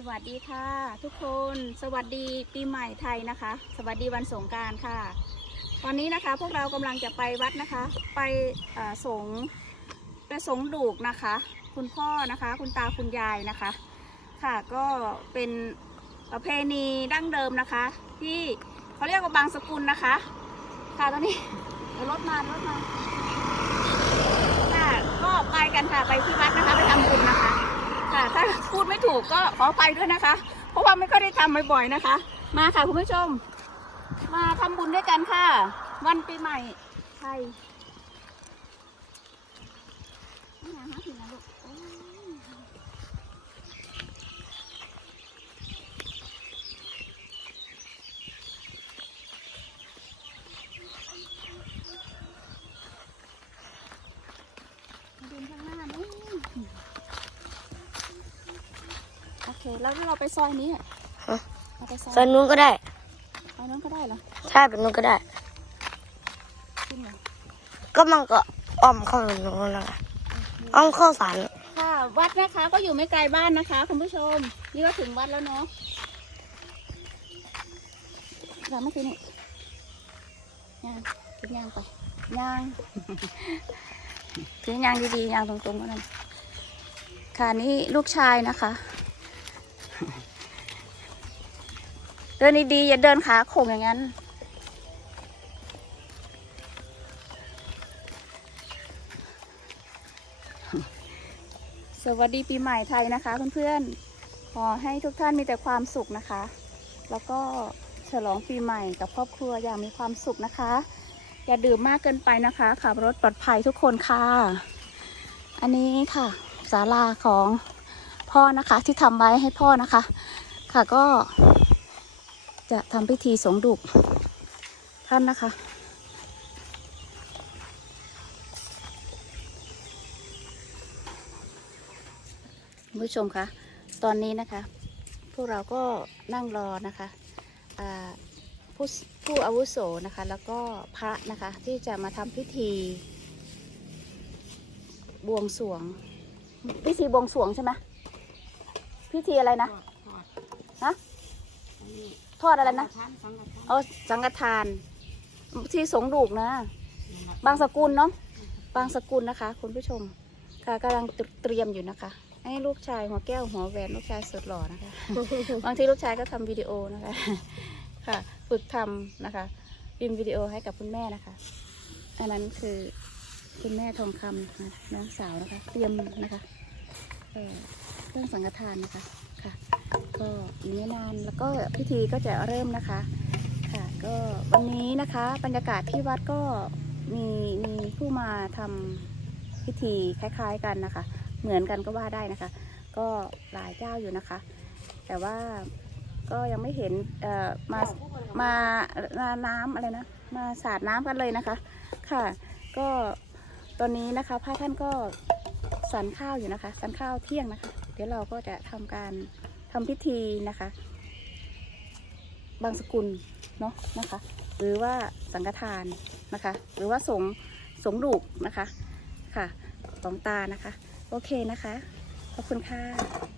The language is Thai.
สวัสดีค่ะ ทุกคนสวัสดีปีใหม่ไทยนะคะ สวัสดีวันสงการค่ะตอนนี้นะคะพวกเรากำลังจะไปวัดนะคะ ไปสงไปสงดูกนะคะ คุณพ่อนะคะ คุณตาคุณยายนะคะ ค่ะก็เป็นประเพณีดั้งเดิมนะคะ ที่เขาเรียกว่าบางสกุลนะคะ ค่ะตอนนี้รถมารถมาค่ะก็ไปกันค่ะไปที่วัดนะคะไปทำบุญนะคะ ถูกก็ขอไปด้วยนะคะ เพราะว่าไม่ค่อยได้ทำบ่อยๆนะคะ มาค่ะคุณผู้ชม มาทำบุญด้วยกันค่ะ วันปีใหม่ไทยนี่นะฮะถึงนะลูกโอ้ยมาดูข้างหน้านู้น โอเคแล้วถ้าเราไปซอยนี้อะฮะ เราไปซอยส่วนนู้นก็ได้ ซอยนั้นก็ได้เหรอใช่เป็นนู้นก็ได้จริงเหรอก็มันก็อ้อมเข้าไปนู้นแล้วไงอ้อมเข้าสารค่ะ วัดนะคะก็อยู่ไม่ไกลบ้านนะคะ คุณผู้ชม นี่ก็ถึงวัดแล้วเนาะหลังเมื่อกี้นี่ย่างกินย่างไปย่าง ถือย่างดีๆย่างตรงๆก็ได้ค่ะนี่ลูกชายนะคะ เดินดีๆอย่าเดินขาโค้งอย่างนั้น สวัสดีปีใหม่ไทยนะคะเพื่อนๆ ขอให้ทุกท่านมีแต่ความสุขนะคะ แล้วก็ฉลองปีใหม่กับครอบครัวอย่างมีความสุขนะคะ อย่าดื่มมากเกินไปนะคะขับรถปลอดภัยทุกคนค่ะ อันนี้ค่ะศาลาของพ่อนะคะที่ทำไว้ให้พ่อนะคะ ค่ะก็ จะทำพิธีสงดุกท่านนะคะคุณผู้ชมคะ ตอนนี้นะคะ พวกเราก็นั่งรอนะคะผู้ผู้อาวุโสนะคะ แล้วก็พระนะคะที่จะมาทำพิธีบวงสวง พิธีบวงสวงใช่ไหมพิธีอะไรนะฮะ ทอดอะไรนะเอาสังฆทาน ที่สงฆ์ดูกนะ บางสกุลเนาะบางสกุลนะคะ คุณผู้ชม ค่ะกำลังเตรียมอยู่นะคะให้ลูกชายหัวแก้วหัวแหวนลูกชายสุดหล่อนะคะ บางทีลูกชายก็ทำวิดีโอนะคะ ค่ะฝึกทำนะคะพิมพ์วิดีโอให้กับคุณแม่นะคะ อันนั้นคือคุณแม่ทองคำนะคะน้องสาวนะคะ เตรียมนะคะเอ่อเครื่องสังฆทานนะคะค่ะ ก็อีกไม่นานแล้วก็พิธีก็จะเริ่มนะคะ ค่ะ ก็วันนี้นะคะ บรรยากาศที่วัดก็มีมีผู้มาทำพิธีคล้าย ๆกันนะคะ เหมือนกันก็ว่าได้นะคะ ก็หลายเจ้าอยู่นะคะ แต่ว่าก็ยังไม่เห็นเอ่อมามามาน้ำอะไรนะมาสาดน้ำกันเลยนะคะ ค่ะ ก็ตอนนี้นะคะพระท่านก็สันข้าวอยู่นะคะ สันข้าวเที่ยงนะคะ เดี๋ยวเราก็จะทำการ ทำพิธีนะคะ บางสกุลเนาะนะคะ หรือว่าสังฆทานนะคะ หรือว่าสงสงลูกนะคะค่ะสองตานะคะ โอเคนะคะ ขอบคุณค่ะ